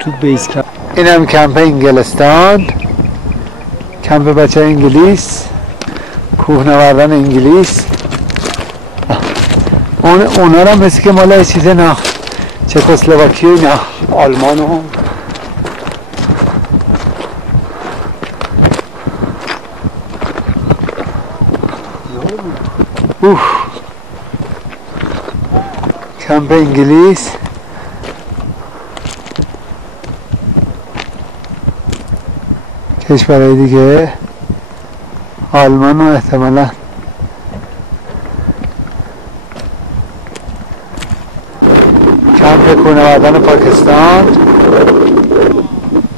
تو بیس کمپ. اینم کمپ انگلستان، کمپ بچه انگلیس، کوهنوردان انگلیس. اونا رو مثل که مال چیزه نه چکسلواکی نه آلمان هم. کمپ انگلیس. کشورهای دیگه آلمان و احتمالا کمپ کوهنوردان پاکستان،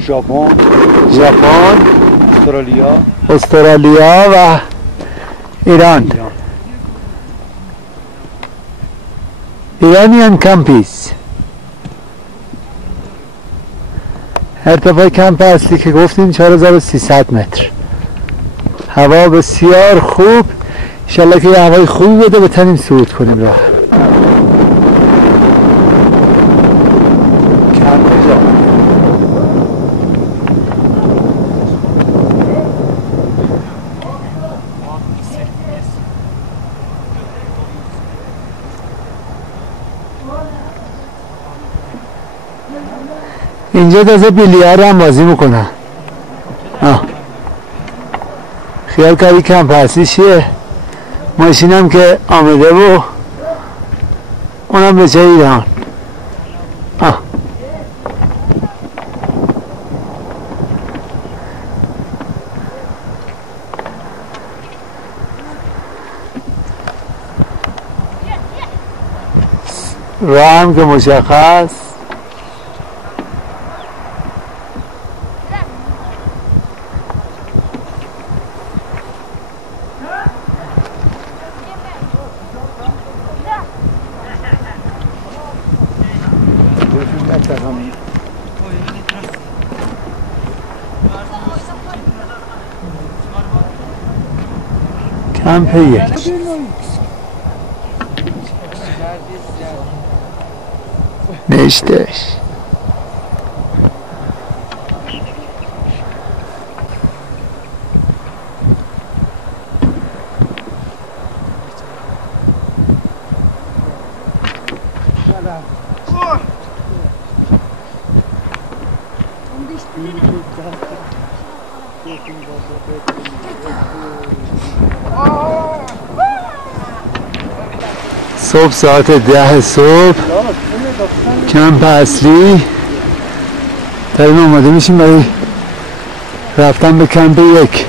ژاپن، استرالیا و ایران. ایرانیان کمپیز. ارتفاع کمپ اصلی که گفتیم 4300 متر. هوا بسیار خوب، انشالله که یه هوای خوبی بده بتونیم صعود کنیم راه. اینجا تازه بیلیارد هم بازی میکنن. خیال کاری کمپ اصلی چیه؟ ماشینم که آمده و اونم به جای ایران. راه هم که مشخص. کمپ یک. نشتش صبح ساعت 10 صبح کمپ اصلی داریم آماده میشیم برای رفتن به کمپ یک.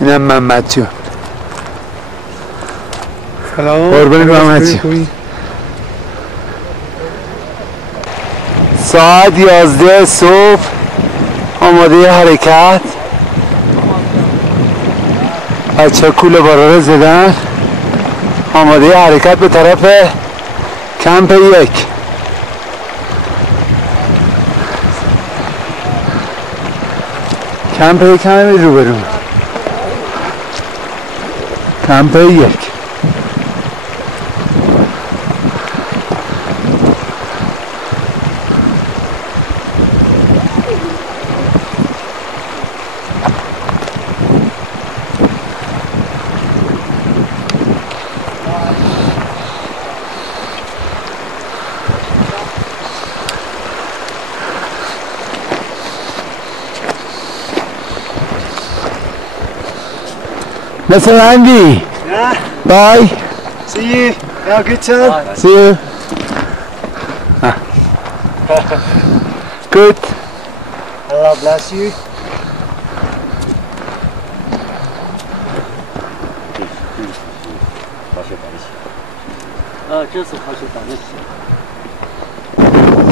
اینم محمد جون. قربان محمد جون. ساعت 11 صبح آماده حرکت. بچه کوله بارا رو زدن، آماده حرکت به طرف کمپ یک. کمپ یک همه رو برون. کمپ یک. Mr. Andy. Yeah. Bye. See you. Have a good time. Bye. See you. Good. Allah bless you.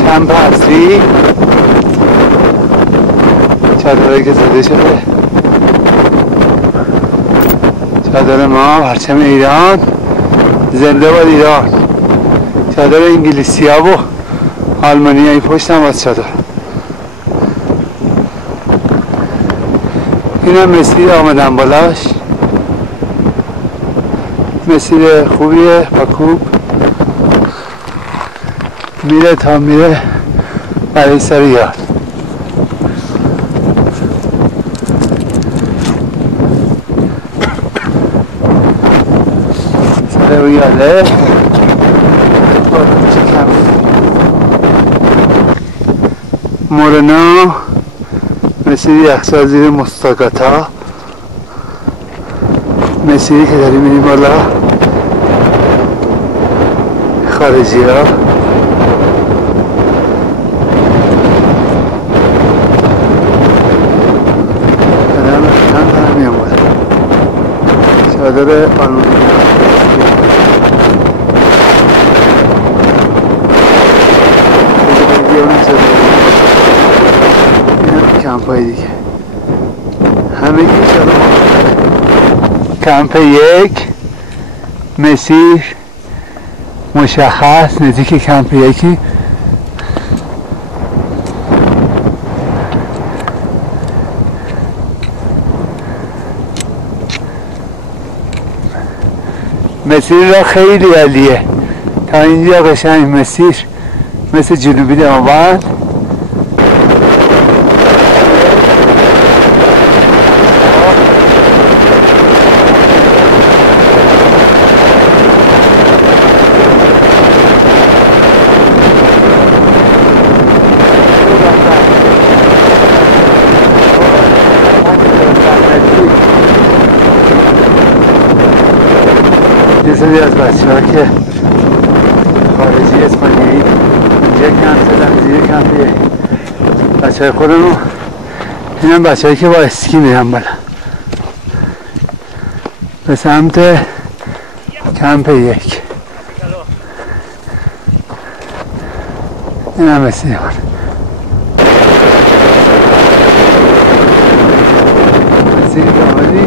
کمپ اصلی چادرهایی که زده شده، چادر ما، پرچم ایران، زنده باد ایران. چادر انگلیسی ها و آلمانی هایی پشت هم باز چادر. این هم مسیر آمدن بالاش، مسیر خوبیه با کوب میره تا میره برای سر یاد. سر یاده مورنا، مسیری یخچال زیر مستاگاتا، مسیری که داریم میریم بالا خارجی ها. قدم خیلی دارم میام بالا چادر آلمانی کمپای دیگه همه کمپ یک، مسیر مشخص نزدیک کمپ یکی. مسیر را خیلی عالیه تا اینجا قشنگ مسیر مثل جنوبی داماد. یه از بچه ها که خارجی اسپانیایی اینجا کمپ زدن زیر کمپ بچه های خودمون. این هم بچه هایی که با اسکی میرن بالا به سمت کمپ یک. این هم مسیر مسیر کاملی.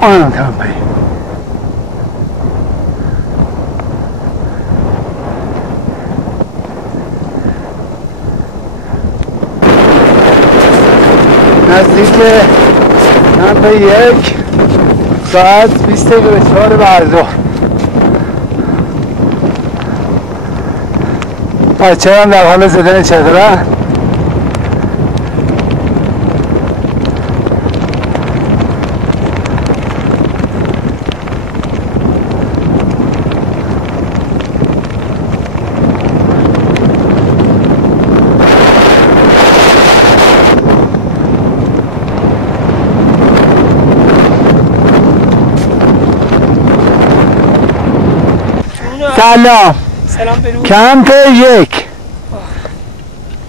آنم کمپی نزدیک کمپ یک، ساعت 20:04 بعدظهر. بچه هم در حال زدن چادرن. سلام. سلام برو. کمپ یک.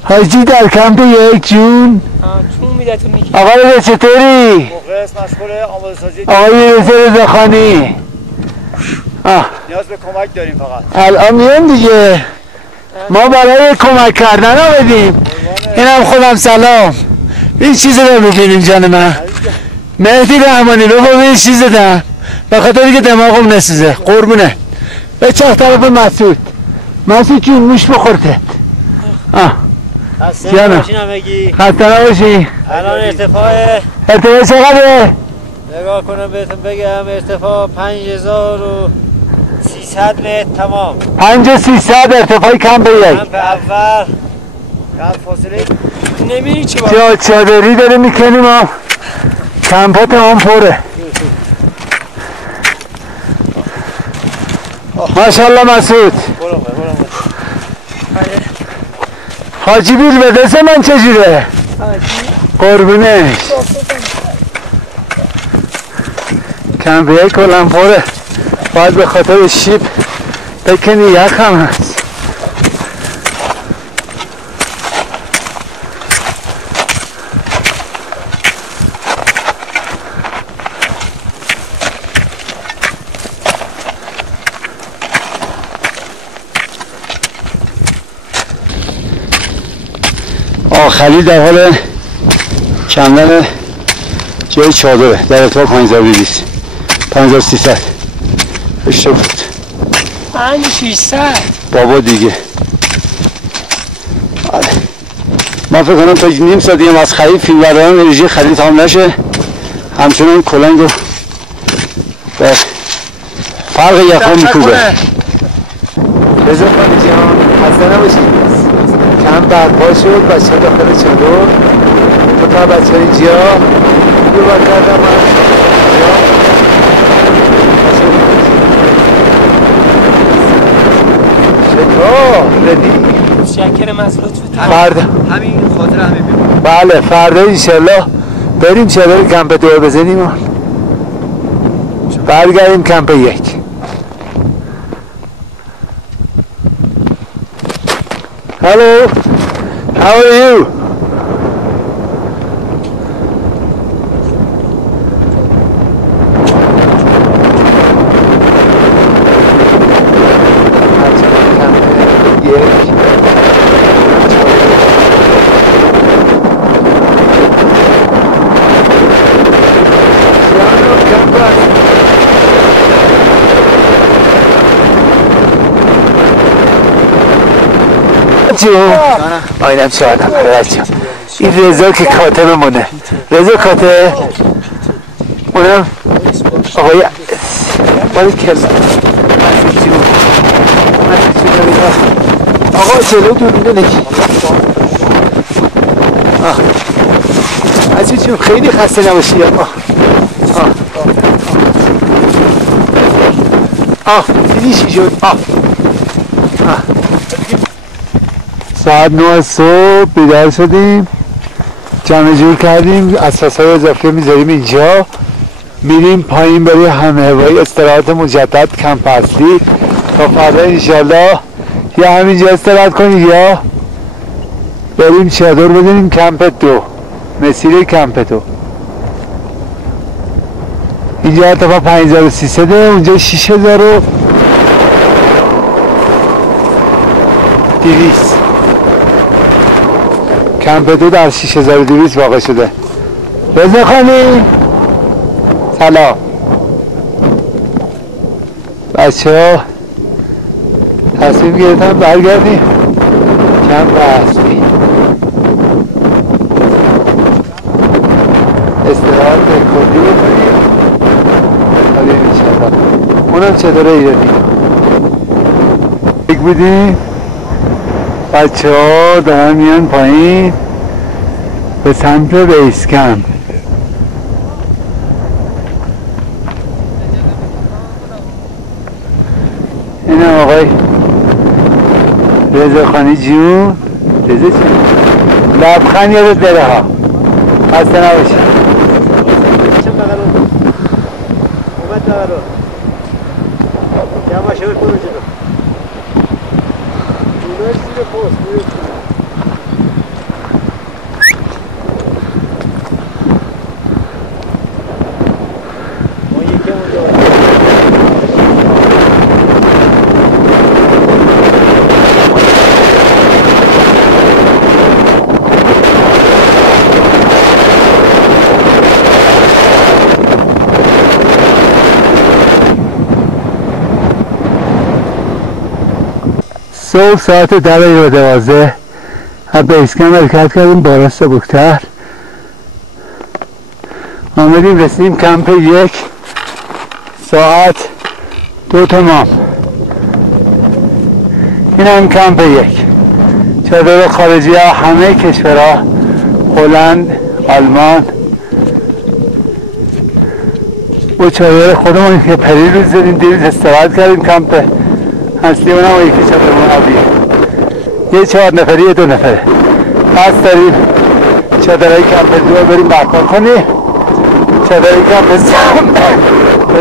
حاجی در کمپ یک جون. چون میده تو میگی. آقای چطوری؟ مخلص مسئول آماده سازی. آقای رضاخانی. نیاز به کمک داریم فقط. الان میام دیگه. ما برای کمک کردن آمدیم. اینم خودم سلام. این چیزی رو میبینیم جان من. مهدی رحمانی رو با چیز دادم. به خاطر که دماغم نسوزه. قربونه. به چه طرف مسعود جون موش بخورته. خسته نباشین همگی. خسته نباشی. الان ارتفاع چقدره؟ نگاه کنم بهتون بگم ارتفاع 5300 متر تمام. 5300 ارتفاع کمپ یک. کمپ اول کمپ فاصله نمیری چی با؟ چادری داره میکنیم و کمپ ها تمام پره. ماشاءالله مسعود. برو. حاجی بیل به دست من چجوره؟ قربونش. کمپ یک کلم پره. باید به خاطر شیب بکنی یک هم هست. خلیل در حال کندن جای چادره در ارتفاع 5200 5300 اشتباه بود 5600 بابا دیگه. من فکر کنم تا نیم ساعت دیگه از خرید فیلمبرداران انرژی خرید تمام نشه همچنان کلنگ رو به فرق یخا میکوبه. رضا خانی جان خسته نباشید. کم برپا شد بچه داخل چادر تو تا بچه های جا دو بار کردم چطور ردی؟ شکر مسلوط فردا همین خاطر همین بیمون. بله فردا انشالله بریم چادر کمپ 2 بزنیم و برگردیم کمپ 1. Hello, how are you? آینم شاهدم بچه این رضا که کاتبمونه. رضا کاتب اونم آقای باید کلا آقا جلو دوربینه نکی عزیز جون خیلی خسته نباشی. دیدی چی شد؟ ساعت 9 صبح بیدار شدیم جمع جور کردیم اساسهای اضافی میذاریم اینجا میریم پایین برای همهوایی استراحت مجدد کمپ اصلی تا فردا انشالله یا همینجا استراحت کنیم یا بریم چادر بزنیم کمپ 2 مسیر کمپ 2. اینجا ارتفاع 5300 اونجا 6200 کمپ 2 در 6200 واقع شده. رضا خانی سلام. بچه ها تصمیم گرفتن برگردیم کمپ اصلی استراحت کردی بکنیم تا بریم انشالله. اونم چطوره ایرانی یک بودیم. بچه ها دارن میان پایین به سمت بیس کمپ. این آقای رضا خانی جون. رضا چون لبخند یادت بره ها خسته نباشی. اومد دارو جمع شد برو جلو اونو زیر پوست ما یکی اونجا صبح ساعت 10 از بیسکم حرکت کردیم بالا سبکتر آمدیم رسیدیم کمپ 1 ساعت 2 تمام. این هم کمپ 1 چادر خارجی ها همه کشورها هلند آلمان و چادر خودمون که پری روز زدیم دیروز استراحت کردیم کمپ اصلی اونم و یکی چادرمون آبیه یه 4 نفری یه 2 نفره پس داریم چادرهای کمپ 2 بریم برقرار کنیم چادرهای کمپ 3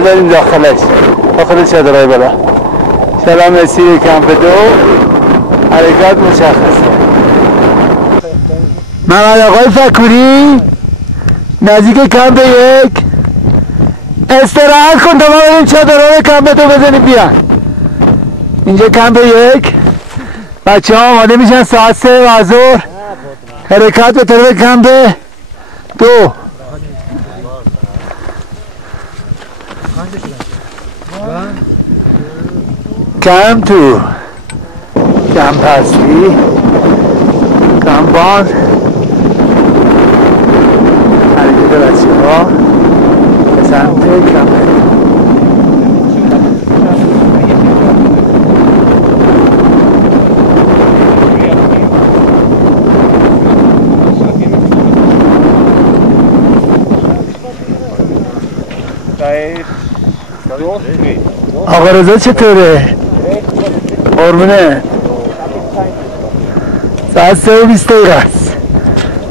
بذاریم داخل چادرهای بالا. سلام مسیر کمپ 2 حرکت مشخصه. محمد آقای فکوری نزدیک کمپ 1 استراحت کن تا ما بریم چادرهای کمپ 2 بزنیم بیان. اینجا کمپ 1 بچه ها آماده میشن ساعت 3 ظهر حرکت به طرف کمپ 2 کم تو کم پستی کم بان حرکت بچه ها به سمت کمپ. آقا رضا چطوره؟ قربونه ساعت 3:20 است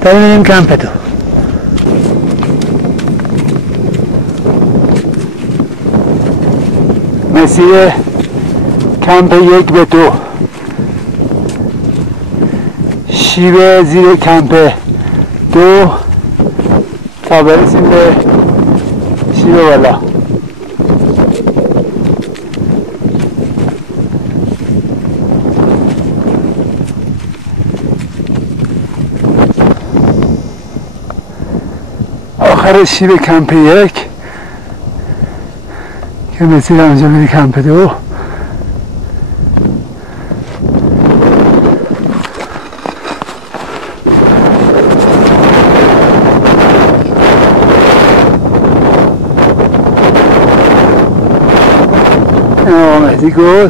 داریم میریم کمپ تو. مسیر کمپ 1 به 2 شیب زیر کمپ 2 تا برسیم به شیب بالا. آخر شیب کمپ 1 که مسیر آنجا میره کمپ 2. مهدی گل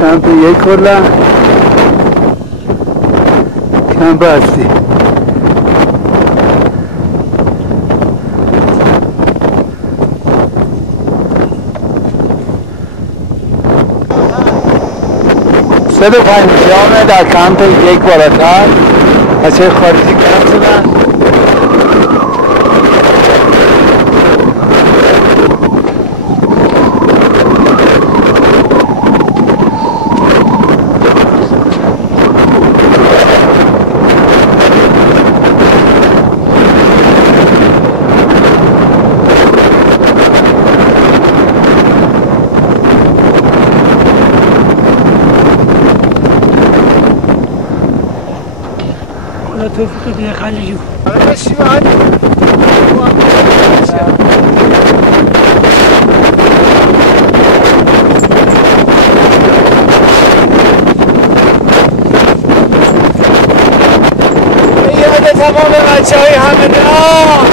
کمپ 1 کلا کمپ اصلی. سه دو پنجامه در کمپ 1 بالاتر بچه خارجی کمپ شدن. توفیق بده خلیجو آره چی باید یاد تمام بچه های همدان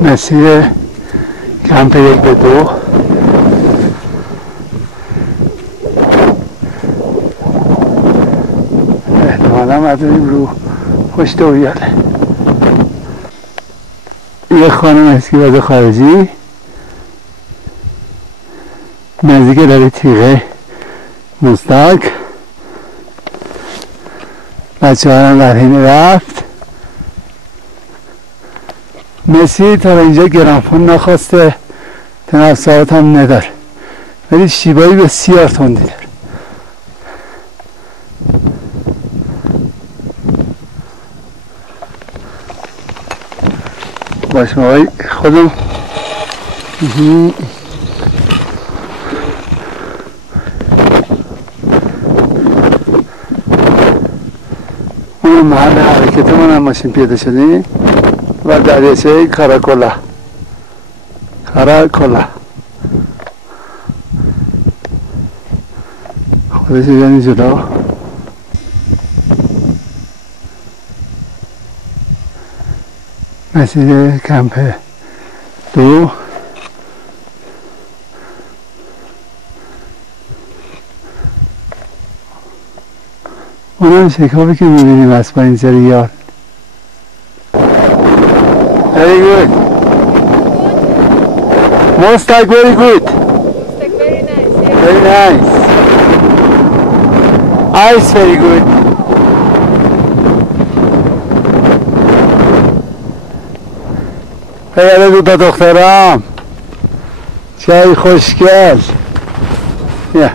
مسیر کمپ 1 به 2 احتمالا مداریم رو پشت اویاله. یه خانم اسکیباز خارجی نزدیک داره تیغه مستاک. بچه ها هم در حین رفت. مسی تا اینجا گرانفون نخواسته، تنفسات هم نداره، ولی شیبایی بسیار تندی داره. باش ماهای خودم اون محل حرکت من هم ماشین پیاده شدیم و دریاچه کاراکولا خودش یعنی جلو. مسیر کمپ 2 اونم شکافی که میبینیم از با این سریال. Very good. Mostak very good. Mostak very nice. Yeah. Very nice. Ice very good. پیاده دو تا دخترام چای خوشگل. Yeah.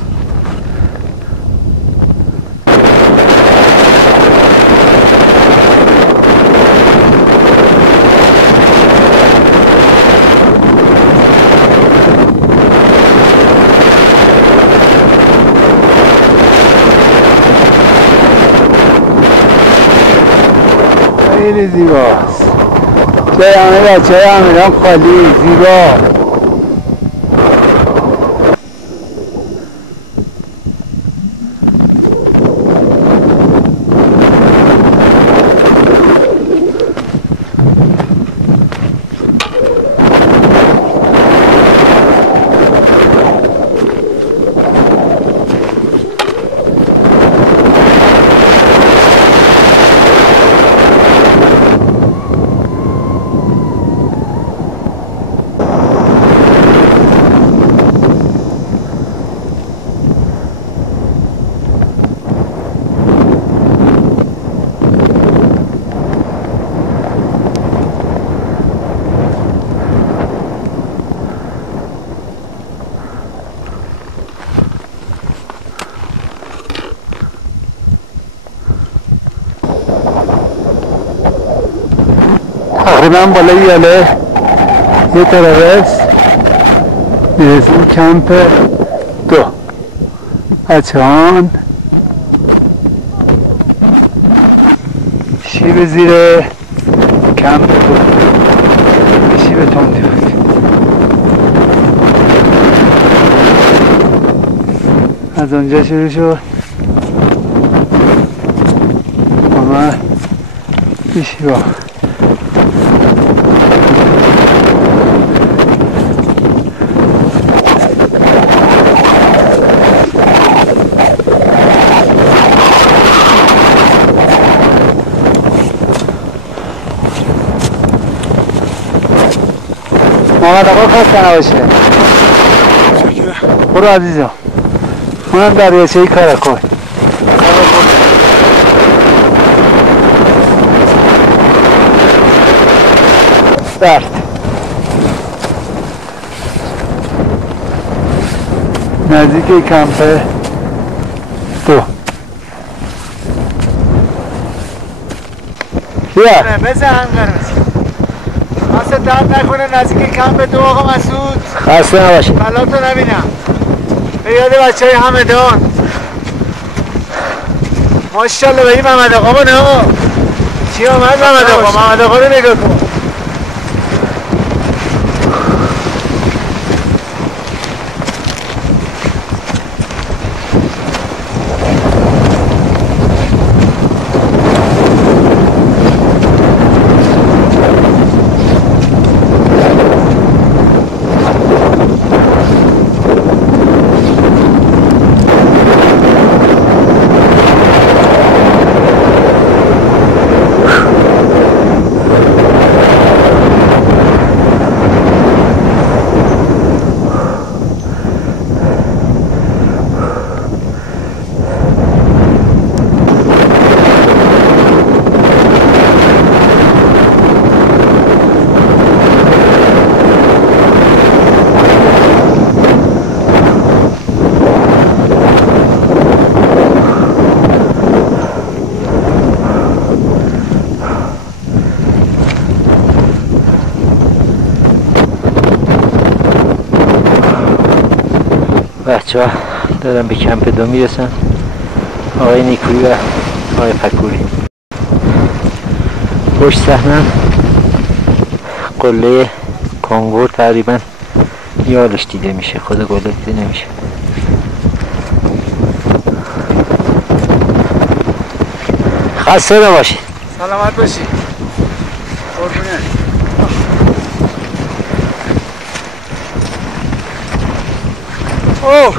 خیلی زیباست. جای همه بچه های همینان خالی زیبا. تقریبا بالای یاله یه تراورس میرسیم کمپ 2 بچه‌هان. شیب زیر کمپ 2 شیب تندی بود. از اونجا شروع شد آمد این شیبا. محمد آقا خسته نباشه. برو عزیزم. اونم دریاچه‌ای کاراکل. درد نزدیک کمپ 2. بیا بزن قرمز واسه درد نکنه نزدیک کمپ 2 آقا مسعود. خسته نباشه. بلاتو نبینم. به یاد بچه های همدان. ماشالله به این محمد آقا ما نه چی آمد محمد آقا؟ محمد آقا رو نگاه کن. بچه ها دارن به کمپ 2 میرسن. آقای نیکویی و آقای فکوری پشت صحنه قله کنگور تقریبا یادش دیده میشه، خود قله دیده نمیشه. خسته نباشید. سلامت باشی. قربونه. اوه